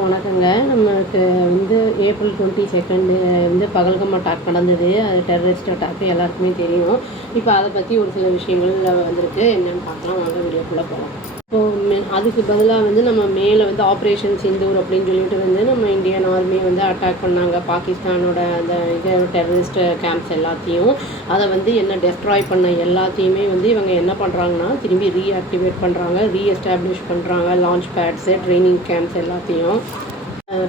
வணக்கங்க. நமக்கு வந்து ஏப்ரல் 22 வந்து பகல்காம் அட்டாக் நடந்தது. அது டெரரிஸ்ட் அட்டாக் எல்லாருக்குமே தெரியும். இப்போ அதை பற்றி ஒரு சில விஷயங்கள் வந்திருக்கு. என்னென்னு பார்க்கலாம் வாங்க வீடியோக்குள்ளே போகலாம். இப்போது அதுக்கு பதிலாக வந்து நம்ம மேலே வந்து ஆப்ரேஷன் சிந்தூர் அப்படின்னு சொல்லிட்டு வந்து நம்ம இந்தியன் ஆர்மி வந்து அட்டாக் பண்ணாங்க. பாகிஸ்தானோட அந்த இது டெரரிஸ்ட் கேம்ப்ஸ் எல்லாத்தையும் அதை வந்து என்ன டெஸ்ட்ராய் பண்ண எல்லாத்தையுமே வந்து இவங்க என்ன பண்ணுறாங்கன்னா திரும்பி ரீஆக்டிவேட் பண்ணுறாங்க, ரீஎஸ்டாப்ளிஷ் பண்ணுறாங்க. லான்ச் பேட்ஸு, ட்ரைனிங் கேம்ப்ஸ் எல்லாத்தையும்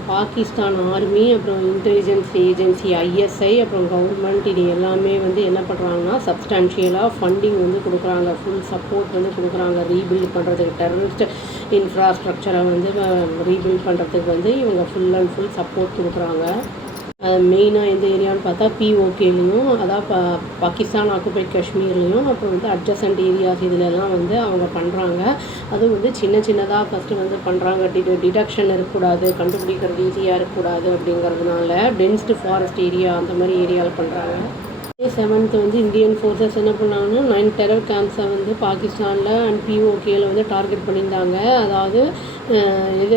பாகிஸ்தான் ஆர்மி, அப்புறம் இன்டெலிஜென்ஸ் ஏஜென்சி ஐஎஸ்ஐ, அப்புறம் கவர்மெண்ட் இது எல்லாமே வந்து என்ன பண்ணுறாங்கன்னா சப்ஸ்டான்ஷியலாக ஃபண்டிங் வந்து கொடுக்குறாங்க. ஃபுல் சப்போர்ட் வந்து கொடுக்குறாங்க ரீபில்ட் பண்ணுறதுக்கு. டெரரிஸ்ட் இன்ஃப்ராஸ்ட்ரக்சரை வந்து ரீபில்ட் பண்ணுறதுக்கு வந்து இவங்க ஃபுல் அண்ட் ஃபுல் சப்போர்ட் கொடுக்குறாங்க. மெயினாக எந்த ஏரியான்னு பார்த்தா பிஓகேலையும், அதாவது பாகிஸ்தான் ஆக்குபைட் காஷ்மீர்லேயும், அப்புறம் வந்து அட்ஜசன்ட் ஏரியாஸ் இதிலெல்லாம் வந்து அவங்க பண்ணுறாங்க. அதுவும் வந்து சின்னதாக ஃபஸ்ட்டு வந்து பண்ணுறாங்க. டிடக்ஷன் இருக்கக்கூடாது, கண்டுபிடிக்கிறது ஈஸியாக இருக்கக்கூடாது அப்படிங்கிறதுனால டென்ஸ்டு ஃபாரஸ்ட் ஏரியா அந்த மாதிரி ஏரியாவில் பண்ணுறாங்க. 7th வந்து இந்தியன் ஃபோர்ஸஸ் என்ன பண்ணாங்கன்னா 9 டெரர் கேம்ப்ஸை வந்து பாகிஸ்தானில் அண்ட் பிஓகேயில் வந்து டார்கெட் பண்ணியிருந்தாங்க. அதாவது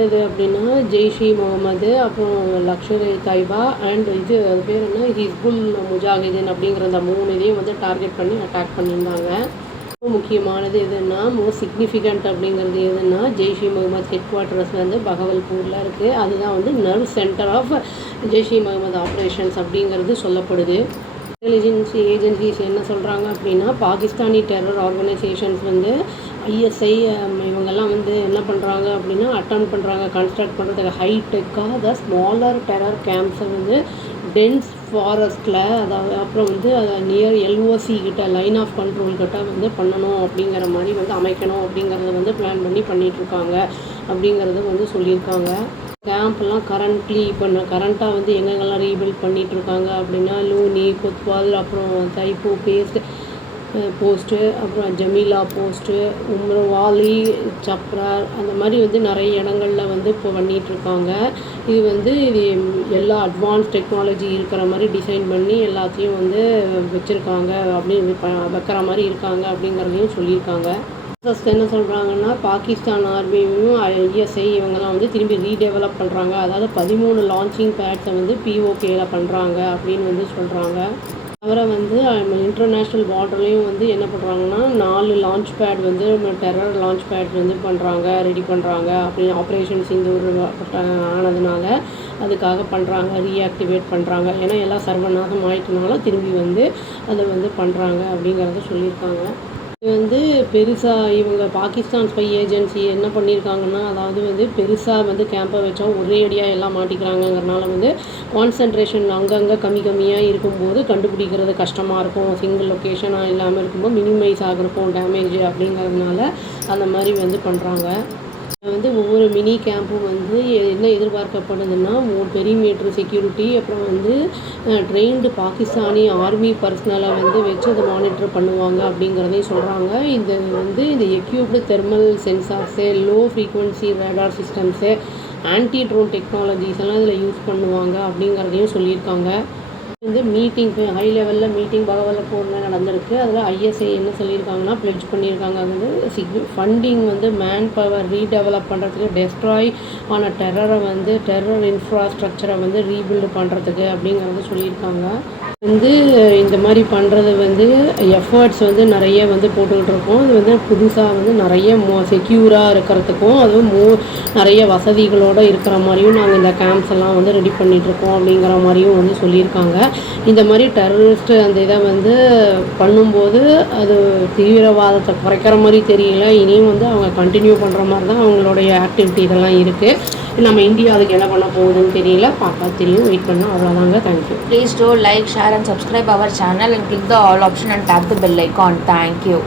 எது அப்படின்னா ஜெய்ஷ்-இ முகமது, அப்புறம் லஷ்கர்-இ-தாய்பா அண்ட் அது பேர் என்ன ஹிஸ்புல் முஜாஹிதீன் அப்படிங்கிற அந்த 3 இதையும் வந்து டார்கெட் பண்ணி அட்டாக் பண்ணியிருந்தாங்க. முக்கியமானது எதுன்னா மோஸ்ட் சிக்னிஃபிகண்ட் அப்படிங்கிறது எதுன்னா ஜெய்ஷ்-இ முகமது ஹெட் குவார்ட்டர்ஸ் வந்து பகவல்பூரில் இருக்குது. அதுதான் வந்து nerve centre of Jaish-e Mohammed operations அப்படிங்கிறது சொல்லப்படுது. இன்டெலிஜென்ஸ் ஏஜென்சிஸ் என்ன சொல்கிறாங்க அப்படின்னா பாகிஸ்தானி டெரர் ஆர்கனைசேஷன்ஸ் வந்து ஐஎஸ்ஐ இவங்கெல்லாம் வந்து என்ன பண்ணுறாங்க அப்படின்னா அட்டன் பண்ணுறாங்க கன்ஸ்ட்ரக்ட் பண்ணுறதுக்கு ஹைடெக்காக த ஸ்மாலர் டெரர் கேம்ப்ஸை வந்து டென்ஸ் ஃபாரஸ்ட்டில், அதாவது அப்புறம் வந்து அதை நியர் எல்ஓசி கிட்ட லைன் ஆஃப் கண்ட்ரோல் கிட்ட வந்து பண்ணணும் அப்படிங்கிற மாதிரி வந்து அமைக்கணும் அப்படிங்கிறத வந்து பிளான் பண்ணி பண்ணிகிட்ருக்காங்க அப்படிங்கிறத வந்து சொல்லியிருக்காங்க. கேம்ப்லாம் கரண்ட்டாக வந்து எங்கெங்கெல்லாம் ரீபில்ட் பண்ணிகிட்ருக்காங்க அப்படின்னா லூனி, கொத்வால், அப்புறம் தைப்பூ போஸ்ட்டு, அப்புறம் ஜமீலா போஸ்ட்டு, உம்ரவாலி, சப்ரார் அந்த மாதிரி வந்து நிறைய இடங்களில் வந்து இப்போ பண்ணிகிட்ருக்காங்க. இது எல்லா அட்வான்ஸ் டெக்னாலஜி இருக்கிற மாதிரி டிசைன் பண்ணி எல்லாத்தையும் வந்து வச்சுருக்காங்க அப்படின்னு வைக்கிற மாதிரி இருக்காங்க அப்படிங்கிறதையும் சொல்லியிருக்காங்க. ஃபஸ்ட் என்ன சொல்கிறாங்கன்னா பாகிஸ்தான் ஆர்மியும் ஐஎஸ்ஐ இவங்கெல்லாம் வந்து திரும்பி ரீடெவலப் பண்ணுறாங்க. அதாவது 13 லான்ச்சிங் பேட்ஸை வந்து பிஓகேயில் பண்ணுறாங்க அப்படின்னு வந்து சொல்கிறாங்க. அவரை வந்து இன்டர்நேஷ்னல் பார்டர்லேயும் வந்து என்ன பண்ணுறாங்கன்னா 4 லான்ச் பேட் வந்து டெரர் லான்ச் பேட் வந்து ரெடி பண்ணுறாங்க அப்படின்னு ஆப்ரேஷன் சிந்தூர் ஆனதுனால அதுக்காக பண்ணுறாங்க, ரீஆக்டிவேட் பண்ணுறாங்க. ஏன்னா எல்லாம் சர்வநாசம் ஆகிட்டனால திரும்பி வந்து அதை வந்து பண்ணுறாங்க அப்படிங்கிறத சொல்லியிருக்காங்க. இது பெருசாக இவங்க பாகிஸ்தான் ஸ்பை ஏஜென்சி என்ன பண்ணியிருக்காங்கன்னா அதாவது வந்து பெருசாக வந்து கேம்பை வச்சா ஒரே அடியாக எல்லாம் மாட்டிக்கிறாங்கங்கிறனால வந்து கான்சன்ட்ரேஷன் அங்கங்கே கம்மியாக இருக்கும்போது கண்டுபிடிக்கிறது கஷ்டமாக இருக்கும். சிங்கிள் லொக்கேஷனாக இல்லாமல் இருக்கும்போது மினிமைஸ் ஆகிருக்கும் டேமேஜ் அப்படிங்கிறதுனால அந்த மாதிரி வந்து பண்ணுறாங்க. ஒவ்வொரு மினி கேம்பும் வந்து என்ன எதிர்பார்க்கப்படுதுன்னா பெரிமீட்டர் செக்யூரிட்டி, அப்புறம் வந்து ட்ரெயின்டு பாகிஸ்தானி ஆர்மி பர்சனலை வந்து வச்சு அதை மானிட்டர் பண்ணுவாங்க அப்படிங்கிறதையும் சொல்கிறாங்க. இந்த equipped thermal sensors, low frequency radar systems, anti drone technologies எல்லாம் இதில் யூஸ் பண்ணுவாங்க அப்படிங்கிறதையும் சொல்லியிருக்காங்க. மீட்டிங் ஹை லெவலில் மீட்டிங் பகவல்பூரில் நடந்திருக்கு. அதில் ஐஎஸ்ஐ என்ன சொல்லியிருக்காங்கன்னா பிளெட்ஜ் பண்ணியிருக்காங்க. ஃபண்டிங் வந்து மேன் பவர் ரீடெவலப் பண்ணுறதுக்கு, டெஸ்ட்ராய் ஆன டெரர் இன்ஃப்ராஸ்ட்ரக்சரை வந்து ரீபில்டு பண்ணுறதுக்கு அப்படிங்கிறத சொல்லியிருக்காங்க. இந்த மாதிரி பண்ணுறது எஃபர்ட்ஸ் நிறைய போட்டுக்கிட்டு இருக்கோம். இது புதுசாக நிறைய செக்யூராக இருக்கிறதுக்கும் அதுவும் நிறைய வசதிகளோடு இருக்கிற மாதிரியும் நாங்கள் இந்த கேம்ப்ஸ் எல்லாம் ரெடி பண்ணிகிட்ருக்கோம் அப்படிங்கிற மாதிரியும் சொல்லியிருக்காங்க. இந்த மாதிரி டெரரிஸ்ட் அந்த இதை பண்ணும்போது அது தீவிரவாதத்தை குறைக்கிற மாதிரி தெரியல. இனியும் அவங்க கண்டினியூ பண்ணுற மாதிரி தான் அவங்களுடைய ஆக்டிவிட்டி இதெல்லாம் இருக்குது. நம்ம இந்தியா அதுக்கு என்ன பண்ண போகுதுன்னு தெரியல, பார்த்தா தெரியும், வெயிட் பண்ணால் அவ்வளோதாங்க. Thank you. Please do like, share and subscribe our channel and click the all option and tap the bell icon. Thank you.